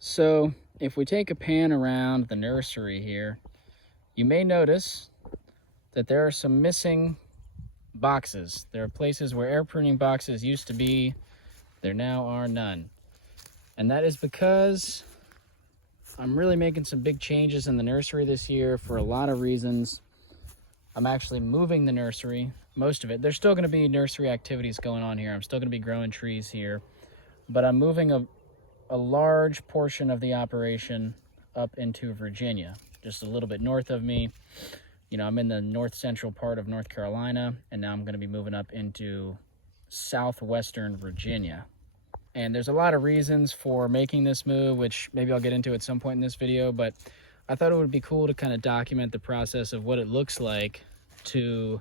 So if we take a pan around the nursery here, you may notice that there are some missing boxes. There are places where air pruning boxes used to be, there now are none. And that is because I'm really making some big changes in the nursery this year for a lot of reasons. I'm actually moving the nursery, most of it. There's still gonna be nursery activities going on here. I'm still gonna be growing trees here, but I'm moving a large portion of the operation up into Virginia, just a little bit north of me. You know, I'm in the north central part of North Carolina, and now I'm going to be moving up into southwestern Virginia. And there's a lot of reasons for making this move, which maybe I'll get into at some point in this video, but I thought it would be cool to kind of document the process of what it looks like to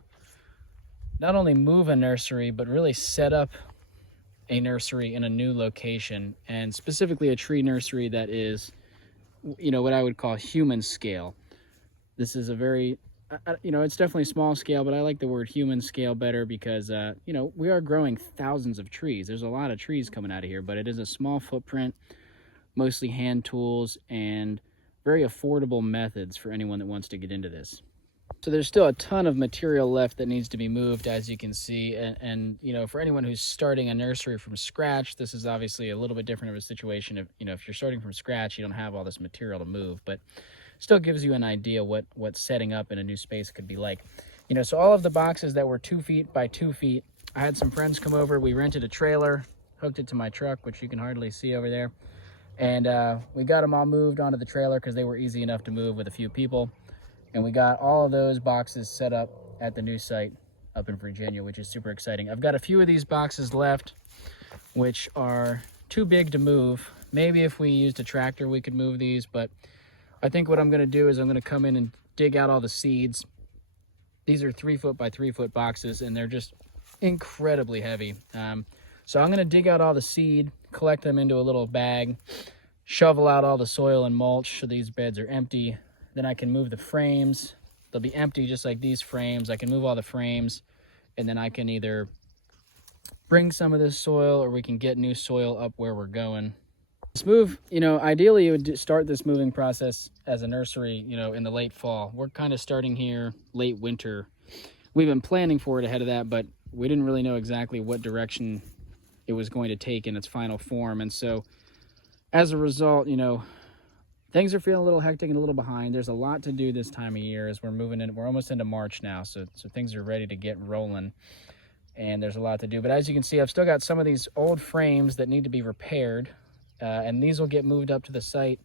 not only move a nursery, but really set up a nursery in a new location, and specifically a tree nursery that is, you know, what I would call human scale. This is a very, you know, it's definitely small scale, but I like the word human scale better because, you know, we are growing thousands of trees. There's a lot of trees coming out of here, but it is a small footprint, mostly hand tools, and very affordable methods for anyone that wants to get into this. So there's still a ton of material left that needs to be moved, as you can see. And you know, for anyone who's starting a nursery from scratch, this is obviously a little bit different of a situation. If, you know, if you're starting from scratch, you don't have all this material to move, but still gives you an idea what setting up in a new space could be like. You know, so all of the boxes that were 2 feet by 2 feet, I had some friends come over. We rented a trailer, hooked it to my truck, which you can hardly see over there. And we got them all moved onto the trailer because they were easy enough to move with a few people. And we got all of those boxes set up at the new site up in Virginia, which is super exciting. I've got a few of these boxes left, which are too big to move. Maybe if we used a tractor, we could move these, but I think what I'm gonna do is I'm gonna come in and dig out all the seeds. These are 3 foot by 3 foot boxes, and they're just incredibly heavy. So I'm gonna dig out all the seed, collect them into a little bag, shovel out all the soil and mulch so these beds are empty. Then I can move the frames. They'll be empty just like these frames. I can move all the frames, and then I can either bring some of this soil or we can get new soil up where we're going. This move, you know, ideally you would start this moving process as a nursery, you know, in the late fall. We're kind of starting here late winter. We've been planning for it ahead of that, but we didn't really know exactly what direction it was going to take in its final form. And so as a result, you know, things are feeling a little hectic and a little behind. There's a lot to do this time of year as we're moving in. We're almost into March now, so things are ready to get rolling, and there's a lot to do. But as you can see, I've still got some of these old frames that need to be repaired, and these will get moved up to the site,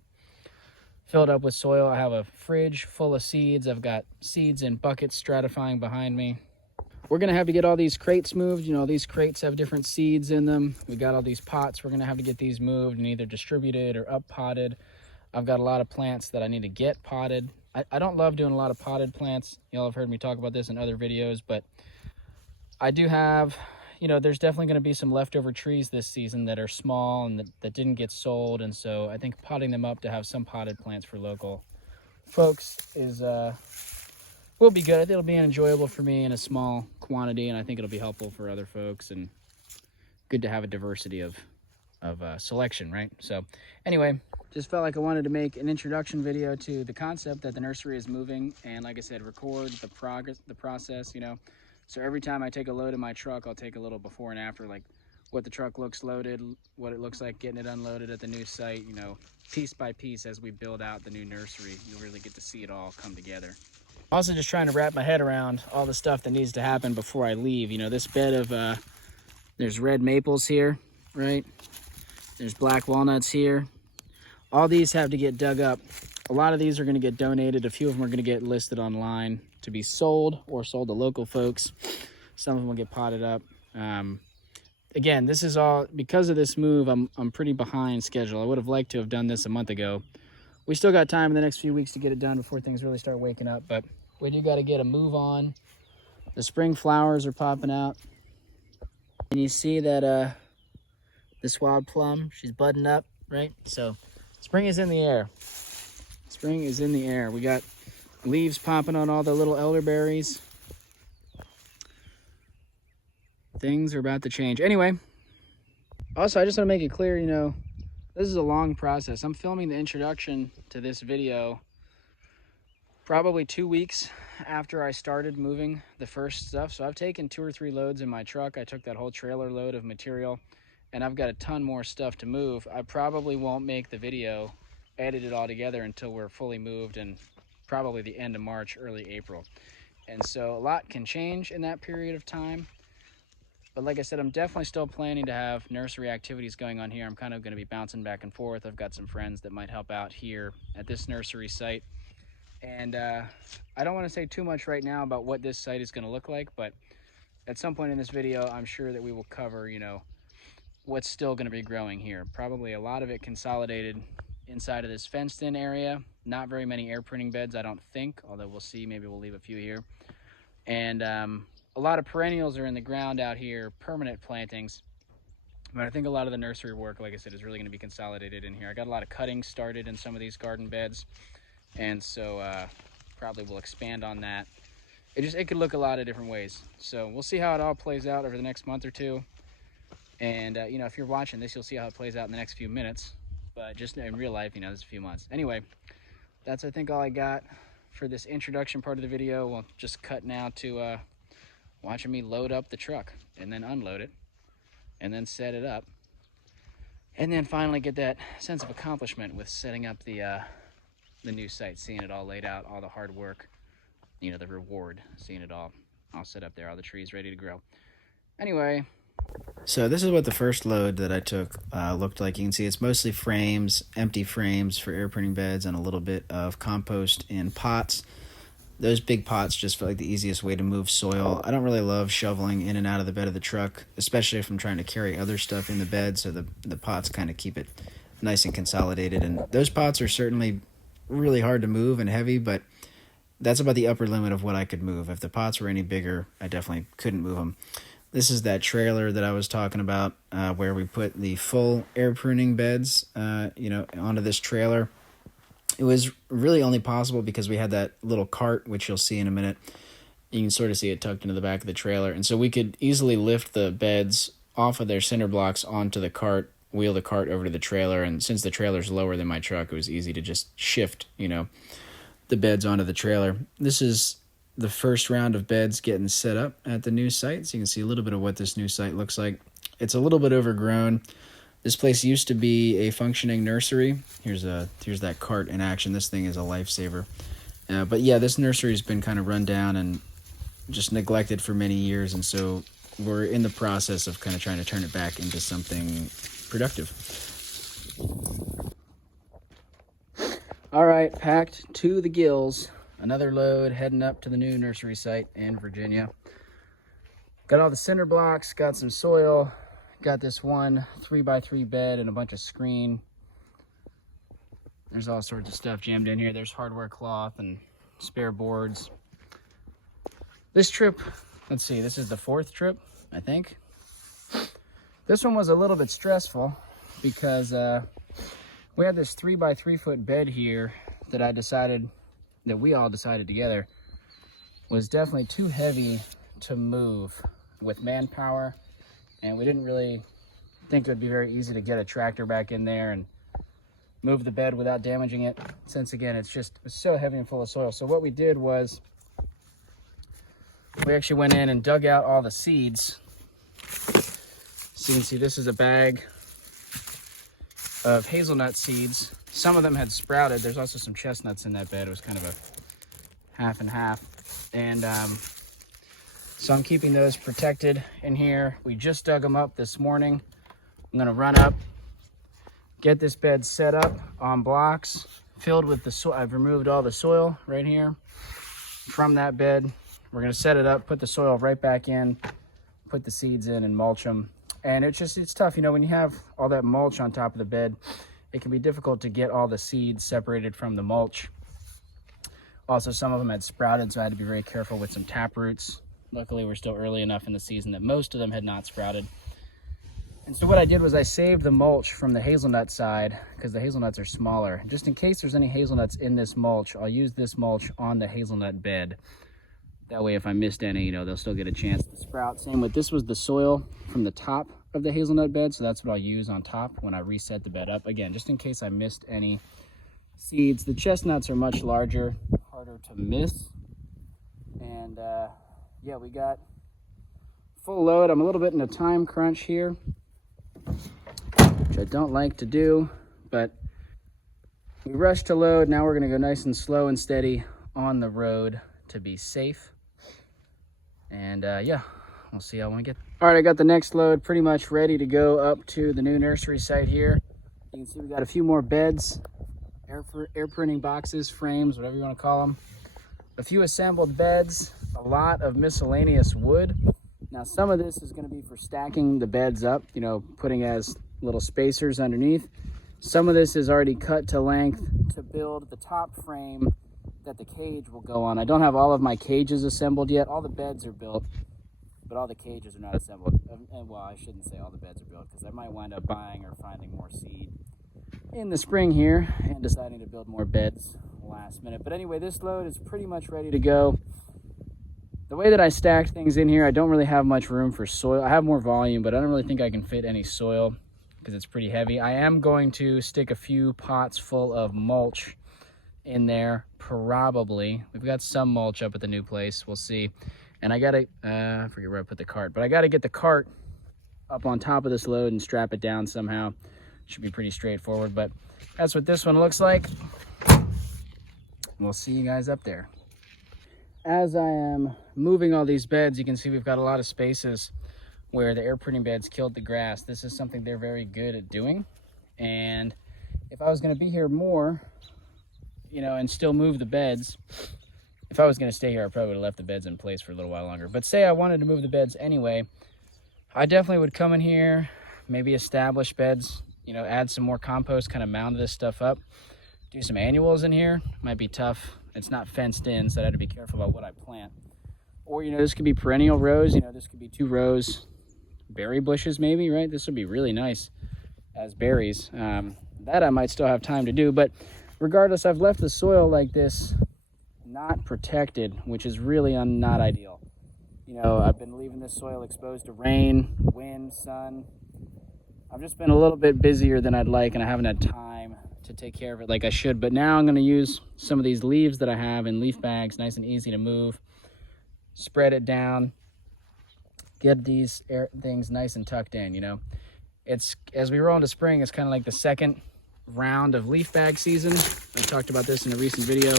filled up with soil. I have a fridge full of seeds. I've got seeds in buckets stratifying behind me. We're gonna have to get all these crates moved. You know, these crates have different seeds in them. We got all these pots. We're gonna have to get these moved and either distributed or up potted. I've got a lot of plants that I need to get potted. I don't love doing a lot of potted plants. Y'all have heard me talk about this in other videos, but I do have, you know, there's definitely going to be some leftover trees this season that are small and that didn't get sold. And so I think potting them up to have some potted plants for local folks is, will be good. It'll be enjoyable for me in a small quantity, and I think it'll be helpful for other folks, and good to have a diversity of selection, right? So anyway, just felt like I wanted to make an introduction video to the concept that the nursery is moving, and like I said, record the process, you know. So every time I take a load in my truck, I'll take a little before and after, like what the truck looks loaded, what it looks like getting it unloaded at the new site, you know, piece by piece as we build out the new nursery. You'll really get to see it all come together. Also just trying to wrap my head around all the stuff that needs to happen before I leave. You know, this bed of, there's red maples here, right? There's black walnuts here. All these have to get dug up. A lot of these are going to get donated. A few of them are going to get listed online to be sold or sold to local folks. Some of them will get potted up. Again, this is all because of this move. I'm pretty behind schedule. I would have liked to have done this a month ago. We still got time in the next few weeks to get it done before things really start waking up, but we do got to get a move on. The spring flowers are popping out. And you see that this wild plum, she's budding up, right? So spring is in the air. Spring is in the air. We got leaves popping on all the little elderberries. Things are about to change. Anyway, also, I just want to make it clear, you know, This is a long process. I'm filming the introduction to this video probably 2 weeks after I started moving the first stuff. So I've taken 2 or 3 loads in my truck. I took that whole trailer load of material, and I've got a ton more stuff to move. I probably won't make the video, edit it all together until we're fully moved, and probably the end of March, early April. And so a lot can change in that period of time. But like I said, I'm definitely still planning to have nursery activities going on here. I'm kind of going to be bouncing back and forth. I've got some friends that might help out here at this nursery site. And I don't want to say too much right now about what this site is going to look like, but at some point in this video, I'm sure that we will cover, you know, what's still going to be growing here. Probably a lot of it consolidated inside of this fenced-in area. Not very many air pruning beds, I don't think, although we'll see. Maybe we'll leave a few here. And a lot of perennials are in the ground out here, permanent plantings. But I think a lot of the nursery work, like I said, is really going to be consolidated in here. I got a lot of cuttings started in some of these garden beds, and so probably will expand on that. It could look a lot of different ways. So we'll see how it all plays out over the next month or two. And you know, if you're watching this, you'll see how it plays out in the next few minutes. But just in real life, you know, it's a few months. Anyway, that's I think all I got for this introduction part of the video. We'll just cut now to watching me load up the truck and then unload it and then set it up, and then finally get that sense of accomplishment with setting up the new site, seeing it all laid out, all the hard work, you know, the reward, seeing it all set up there, all the trees ready to grow. Anyway, so this is what the first load that I took looked like. You can see it's mostly frames, empty frames for air printing beds, and a little bit of compost in pots. Those big pots just felt like the easiest way to move soil. I don't really love shoveling in and out of the bed of the truck, especially if I'm trying to carry other stuff in the bed, so the pots kind of keep it nice and consolidated. And those pots are certainly really hard to move and heavy, but that's about the upper limit of what I could move. If the pots were any bigger, I definitely couldn't move them. This is that trailer that I was talking about, where we put the full air pruning beds, you know, onto this trailer. It was really only possible because we had that little cart, which you'll see in a minute. You can sort of see it tucked into the back of the trailer. And so we could easily lift the beds off of their cinder blocks onto the cart, wheel the cart over to the trailer. And since the trailer's lower than my truck, it was easy to just shift, you know, the beds onto the trailer. This is the first round of beds getting set up at the new site. So you can see a little bit of what this new site looks like. It's a little bit overgrown. This place used to be a functioning nursery. Here's that cart in action. This thing is a lifesaver. But yeah, this nursery has been kind of run down and just neglected for many years, and so we're in the process of kind of trying to turn it back into something productive. All right, packed to the gills. Another load heading up to the new nursery site in Virginia. Got all the cinder blocks, got some soil. Got this one 3x3 bed and a bunch of screen. There's all sorts of stuff jammed in here. There's hardware cloth and spare boards. This trip, let's see, this is the 4th trip, I think. This one was a little bit stressful because we had this 3x3 foot bed here that we all decided together was definitely too heavy to move with manpower. And we didn't really think it would be very easy to get a tractor back in there and move the bed without damaging it, since again, it's so heavy and full of soil. So what we did was we actually went in and dug out all the seeds. So you can see this is a bag of hazelnut seeds. Some of them had sprouted. There's also some chestnuts in that bed. It was kind of a half and half. And so I'm keeping those protected in here. We just dug them up this morning. I'm gonna run up, get this bed set up on blocks, filled with the soil. I've removed all the soil right here from that bed. We're gonna set it up, put the soil right back in, put the seeds in and mulch them. And it's tough, you know, when you have all that mulch on top of the bed, it can be difficult to get all the seeds separated from the mulch. Also, some of them had sprouted, so I had to be very careful with some tap roots. Luckily, we're still early enough in the season that most of them had not sprouted. And so what I did was I saved the mulch from the hazelnut side because the hazelnuts are smaller. Just in case there's any hazelnuts in this mulch, I'll use this mulch on the hazelnut bed. That way, if I missed any, you know, they'll still get a chance to sprout. Same with this was the soil from the top of the hazelnut bed, so that's what I'll use on top when I reset the bed up. Again, just in case I missed any seeds. The chestnuts are much larger, harder to miss. And yeah, we got full load. I'm a little bit in a time crunch here, which I don't like to do, but we rushed to load. Now we're gonna go nice and slow and steady on the road to be safe. And yeah, we'll see how we get. All right, I got the next load pretty much ready to go up to the new nursery site here. You can see we got a few more beds, air printing boxes, frames, whatever you want to call them. A few assembled beds, a lot of miscellaneous wood. Now some of this is going to be for stacking the beds up, you know, putting as little spacers underneath. Some of this is already cut to length to build the top frame that the cage will go on. I don't have all of my cages assembled yet. All the beds are built, but all the cages are not assembled. And well, I shouldn't say all the beds are built, because I might wind up buying or finding more seed in the spring here and deciding to build more beds last minute. But anyway, this load is pretty much ready to go. The way that I stacked things in here, I don't really have much room for soil. I have more volume, but I don't really think I can fit any soil because it's pretty heavy. I am going to stick a few pots full of mulch in there, probably. We've got some mulch up at the new place, we'll see. And I gotta, I forget where I put the cart, but I gotta get the cart up on top of this load and strap it down somehow. Should be pretty straightforward, but that's what this one looks like. We'll see you guys up there. As I am moving all these beds, you can see we've got a lot of spaces where the air printing beds killed the grass. This is something they're very good at doing. And if I was gonna be here more, you know, and still move the beds, if I was gonna stay here, I probably would have left the beds in place for a little while longer. But say I wanted to move the beds anyway, I definitely would come in here, maybe establish beds, you know, add some more compost, kind of mound this stuff up, do some annuals in here. Might be tough. It's not fenced in, so I have to be careful about what I plant. Or, you know, this could be perennial rows. You know, this could be 2 rows, berry bushes maybe, right? This would be really nice as berries. That I might still have time to do, but regardless, I've left the soil like this not protected, which is really not ideal. You know, I've been leaving this soil exposed to rain, wind, sun. I've just been a little bit busier than I'd like, and I haven't had time to take care of it like I should. But now I'm going to use some of these leaves that I have in leaf bags, nice and easy to move, spread it down, get these things nice and tucked in. You know, it's, as we roll into spring, it's kind of like the second round of leaf bag season. I talked about this in a recent video.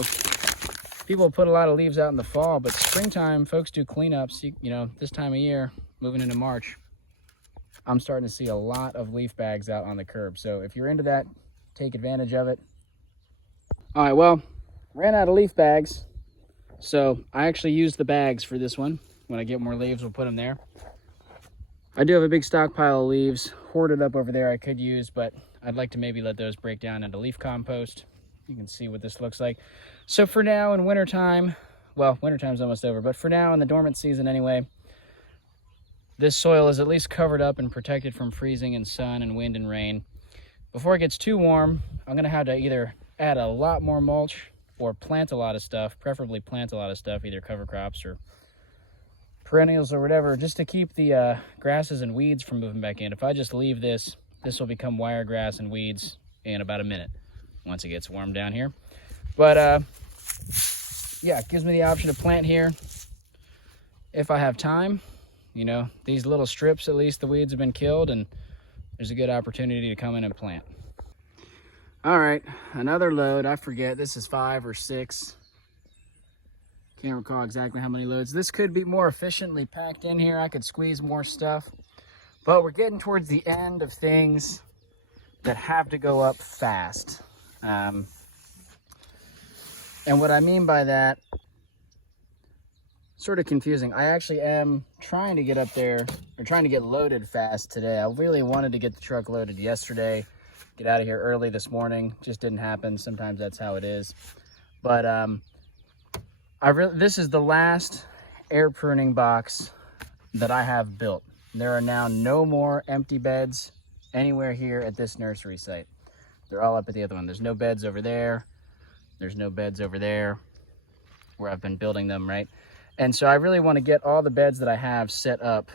People put a lot of leaves out in the fall, but springtime folks do cleanups. You know, this time of year, moving into March, I'm starting to see a lot of leaf bags out on the curb. So if you're into that, take advantage of it. All right, well, ran out of leaf bags, so I actually used the bags for this one. When I get more leaves, we'll put them there. I do have a big stockpile of leaves hoarded up over there I could use, but I'd like to maybe let those break down into leaf compost. You can see what this looks like. So for now in wintertime, well, wintertime's almost over, but for now in the dormant season anyway, this soil is at least covered up and protected from freezing and sun and wind and rain. Before it gets too warm, I'm gonna have to either add a lot more mulch or plant a lot of stuff, preferably plant a lot of stuff, either cover crops or perennials or whatever, just to keep the grasses and weeds from moving back in. If I just leave this, this will become wiregrass and weeds in about a minute once it gets warm down here. But yeah, it gives me the option to plant here if I have time. You know, these little strips, at least the weeds have been killed, and there's a good opportunity to come in and plant. All right, another load. I forget, this is 5 or 6. Can't recall exactly how many loads. This could be more efficiently packed in here. I could squeeze more stuff, but we're getting towards the end of things that have to go up fast. And what I mean by that, sort of confusing. I actually am trying to get up there, or trying to get loaded fast today. I really wanted to get the truck loaded yesterday, get out of here early this morning. Just didn't happen. Sometimes that's how it is. But this is the last air pruning box that I have built. There are now no more empty beds anywhere here at this nursery site. They're all up at the other one. There's no beds over there. There's no beds over there where I've been building them, right? And so I really want to get all the beds that I have set up.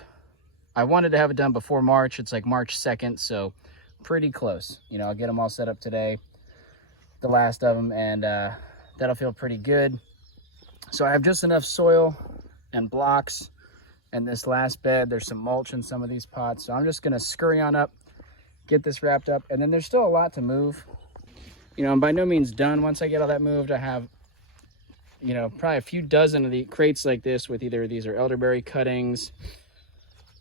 I wanted to have it done before March. It's like March 2nd, so pretty close. You know, I'll get them all set up today, the last of them, and that'll feel pretty good. So I have just enough soil and blocks, and this last bed, there's some mulch in some of these pots. So I'm just gonna scurry on up, get this wrapped up, and then there's still a lot to move. You know, I'm by no means done. Once I get all that moved, I have, you know, probably a few dozen of the crates like this with either these are elderberry cuttings,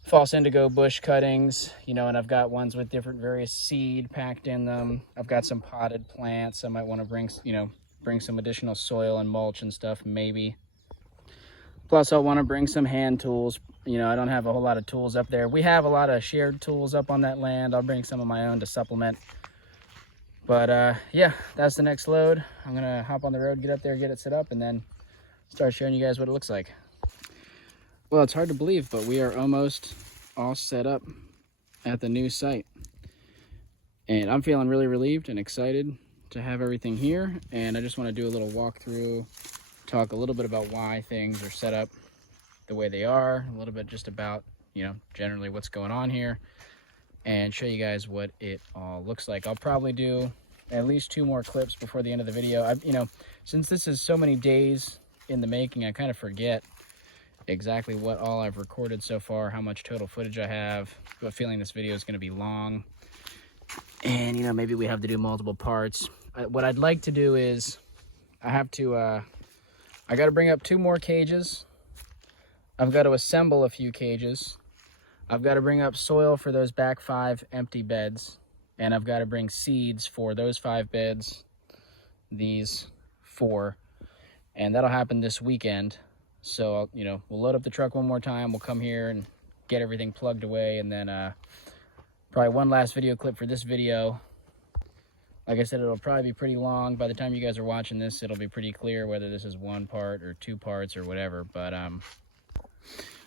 false indigo bush cuttings, you know, and I've got ones with different various seed packed in them. I've got some potted plants. I might want to bring, you know, bring some additional soil and mulch and stuff, maybe. Plus, I'll want to bring some hand tools. You know, I don't have a whole lot of tools up there. We have a lot of shared tools up on that land. I'll bring some of my own to supplement. But yeah, that's the next load. I'm gonna hop on the road, get up there, get it set up, and then start showing you guys what it looks like. Well, it's hard to believe, but we are almost all set up at the new site. And I'm feeling really relieved and excited to have everything here. And I just want to do a little walkthrough, talk a little bit about why things are set up the way they are, a little bit just about, you know, generally what's going on here, and show you guys what it all looks like. I'll probably do at least 2 more clips before the end of the video. You know, since this is so many days in the making, I kind of forget exactly what all I've recorded so far, how much total footage I have. I have a feeling this video is going to be long, and you know, maybe we have to do multiple parts. What I'd like to do is I have to I got to bring up 2 more cages. I've got to assemble a few cages. I've got to bring up soil for those back 5 empty beds, and I've got to bring seeds for those 5 beds, these 4, and that'll happen this weekend. So, you know, we'll load up the truck one more time. We'll come here and get everything plugged away, and then probably one last video clip for this video. Like I said, it'll probably be pretty long. By the time you guys are watching this, it'll be pretty clear whether this is 1 part or 2 parts or whatever. But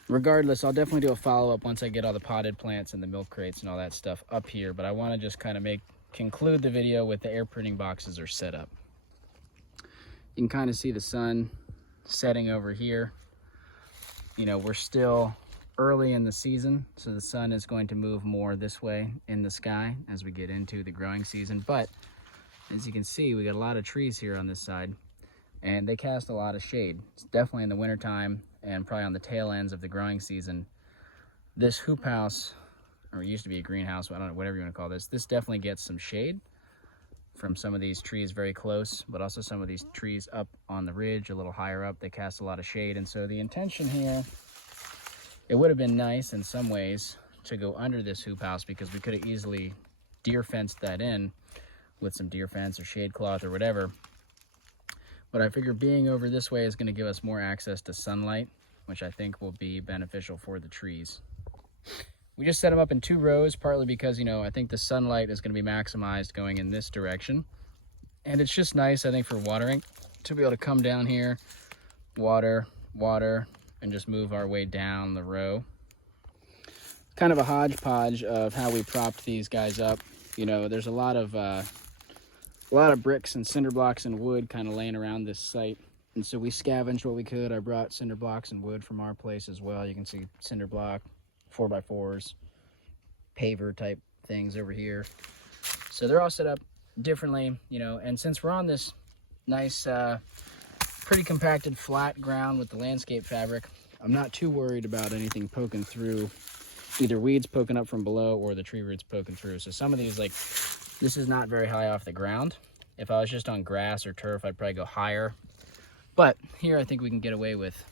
regardless, I'll definitely do a follow-up once I get all the potted plants and the milk crates and all that stuff up here. But I want to just kind of conclude the video with the air printing boxes are set up. You can kind of see the sun setting over here. You know, we're still early in the season, so the sun is going to move more this way in the sky as we get into the growing season. But as you can see, we got a lot of trees here on this side, and they cast a lot of shade. It's definitely in the wintertime and probably on the tail ends of the growing season. This hoop house, or it used to be a greenhouse, I don't know, whatever you want to call this definitely gets some shade from some of these trees very close, but also some of these trees up on the ridge a little higher up. They cast a lot of shade, and so the intention here, it would have been nice in some ways to go under this hoop house, because we could have easily deer fenced that in with some deer fence or shade cloth or whatever. But I figure being over this way is going to give us more access to sunlight, which I think will be beneficial for the trees. We just set them up in 2 rows, partly because, you know, I think the sunlight is going to be maximized going in this direction. And it's just nice, I think, for watering, to be able to come down here, water, and just move our way down the row. Kind of a hodgepodge of how we propped these guys up. You know, there's a lot of bricks and cinder blocks and wood kind of laying around this site. And so we scavenged what we could. I brought cinder blocks and wood from our place as well. You can see cinder block, 4x4s, paver type things over here. So they're all set up differently, you know, and since we're on this nice, pretty compacted flat ground with the landscape fabric, I'm not too worried about anything poking through, either weeds poking up from below or the tree roots poking through. So some of these, like, this is not very high off the ground. If I was just on grass or turf, I'd probably go higher. But here I think we can get away with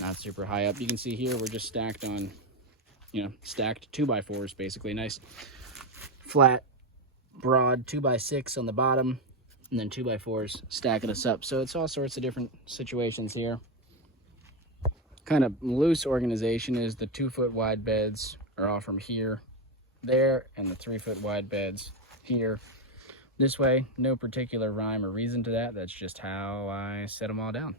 not super high up. You can see here we're just stacked on, you know, stacked 2x4s basically. Nice flat, broad 2x6 on the bottom, and then 2x4s stacking us up. So it's all sorts of different situations here. Kind of loose organization is the 2-foot wide beds are all from here, there, and the 3-foot wide beds here. This way, no particular rhyme or reason to that. That's just how I set them all down.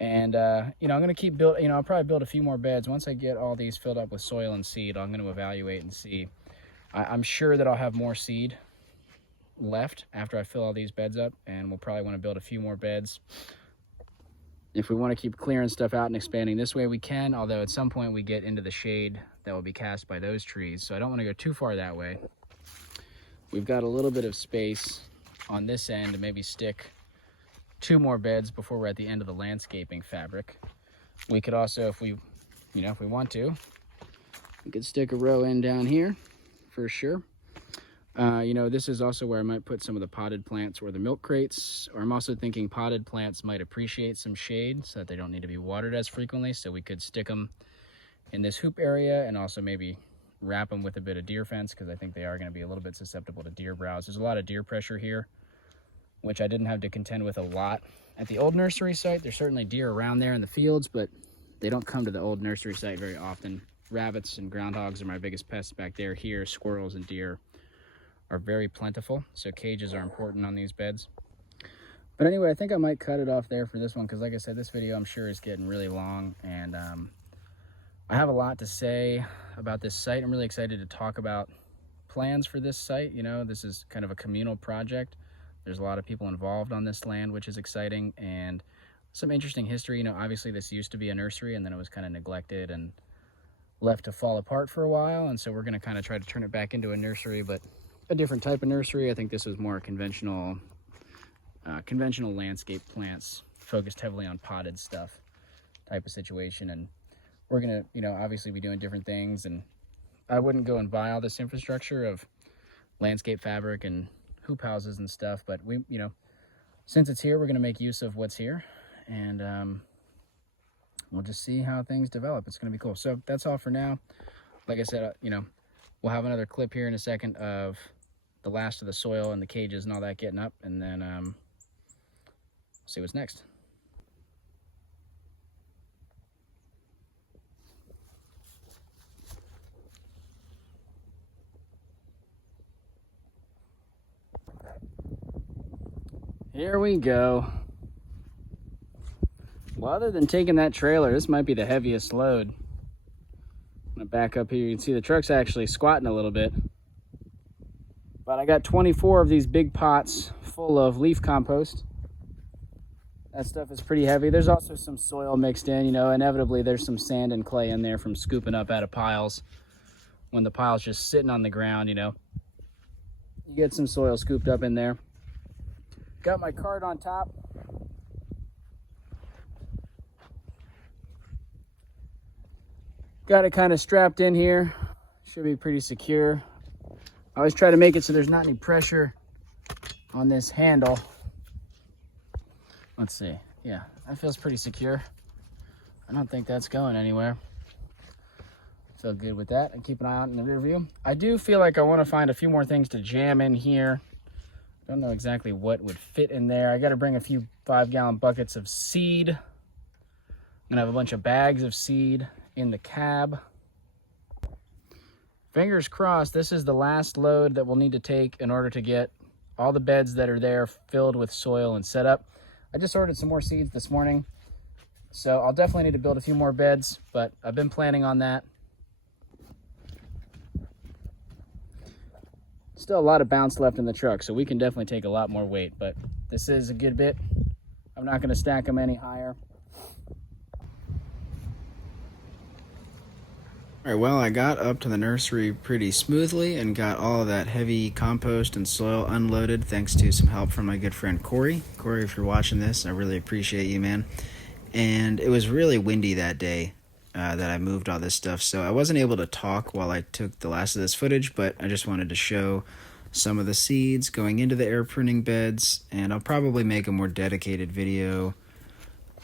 And, you know, I'm going to keep building, you know, I'll probably build a few more beds. Once I get all these filled up with soil and seed, I'm going to evaluate and see. I'm sure that I'll have more seed left after I fill all these beds up, and we'll probably want to build a few more beds. If we want to keep clearing stuff out and expanding this way, we can, although at some point we get into the shade that will be cast by those trees. So I don't want to go too far that way. We've got a little bit of space on this end to maybe stick 2 more beds before we're at the end of the landscaping fabric. We could also, if we want to, we could stick a row in down here for sure. This is also where I might put some of the potted plants or the milk crates, or I'm also thinking potted plants might appreciate some shade so that they don't need to be watered as frequently. So we could stick them in this hoop area and also maybe wrap them with a bit of deer fence, because I think they are going to be a little bit susceptible to deer browse. There's a lot of deer pressure here, which I didn't have to contend with a lot at the old nursery site. There's certainly deer around there in the fields, but they don't come to the old nursery site very often. Rabbits and groundhogs are my biggest pests back there. Here, squirrels and deer are very plentiful, so cages are important on these beds. But anyway, I think I might cut it off there for this one, because like I said, this video I'm sure is getting really long, and I have a lot to say about this site. I'm really excited to talk about plans for this site. This is kind of a communal project. There's a lot of people involved on this land, which is exciting, and some interesting history. Obviously this used to be a nursery, and then it was kind of neglected and left to fall apart for a while, and so we're going to kind of try to turn it back into a nursery, but a different type of nursery. I think this was more conventional landscape plants, focused heavily on potted stuff type of situation. And we're gonna, obviously be doing different things. And I wouldn't go and buy all this infrastructure of landscape fabric and hoop houses and stuff, but we, since it's here, we're gonna make use of what's here, and we'll just see how things develop. It's gonna be cool. So that's all for now. Like I said, we'll have another clip here in a second of the last of the soil and the cages and all that getting up, and then see what's next. Here we go. Well, other than taking that trailer, this might be the heaviest load. I'm gonna back up here. You can see the truck's actually squatting a little bit. But I got 24 of these big pots full of leaf compost. That stuff is pretty heavy. There's also some soil mixed in, inevitably there's some sand and clay in there from scooping up out of piles. When the pile's just sitting on the ground, you get some soil scooped up in there. Got my cart on top. Got it kind of strapped in here. Should be pretty secure. I always try to make it so there's not any pressure on this handle. Let's see. Yeah, that feels pretty secure. I don't think that's going anywhere. Feel good with that. And keep an eye out in the rear view. I do feel like I want to find a few more things to jam in here. Don't know exactly what would fit in there. I got to bring a few 5-gallon buckets of seed. I'm gonna have a bunch of bags of seed in the cab. Fingers crossed, this is the last load that we'll need to take in order to get all the beds that are there filled with soil and set up. I just ordered some more seeds this morning, so I'll definitely need to build a few more beds, but I've been planning on that. Still a lot of bounce left in the truck, so we can definitely take a lot more weight, but this is a good bit. I'm not going to stack them any higher. All right, well, I got up to the nursery pretty smoothly and got all of that heavy compost and soil unloaded thanks to some help from my good friend Corey. Corey, if you're watching this, I really appreciate you, man. And it was really windy that day that I moved all this stuff, so I wasn't able to talk while I took the last of this footage, but I just wanted to show some of the seeds going into the air pruning beds, and I'll probably make a more dedicated video,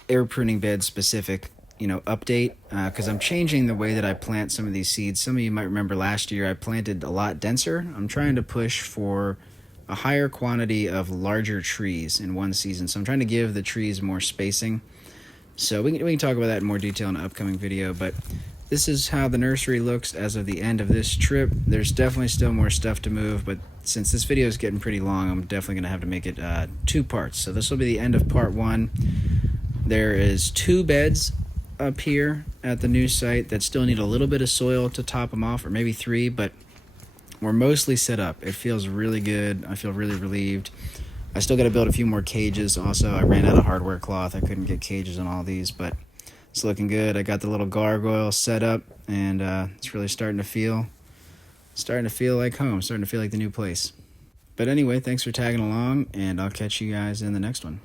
air pruning bed specific, update, because I'm changing the way that I plant some of these seeds. Some of you might remember last year I planted a lot denser. I'm trying to push for a higher quantity of larger trees in one season, so I'm trying to give the trees more spacing. So we can talk about that in more detail in an upcoming video, but this is how the nursery looks as of the end of this trip. There's definitely still more stuff to move, but since this video is getting pretty long, I'm definitely going to have to make it 2 parts. So this will be the end of part 1. There is 2 beds up here at the new site that still need a little bit of soil to top them off, or maybe 3, but we're mostly set up. It feels really good. I feel really relieved. I still got to build a few more cages. Also, I ran out of hardware cloth. I couldn't get cages on all these, but it's looking good. I got the little gargoyle set up, and it's really starting to feel like home. Starting to feel like the new place. But anyway, thanks for tagging along, and I'll catch you guys in the next one.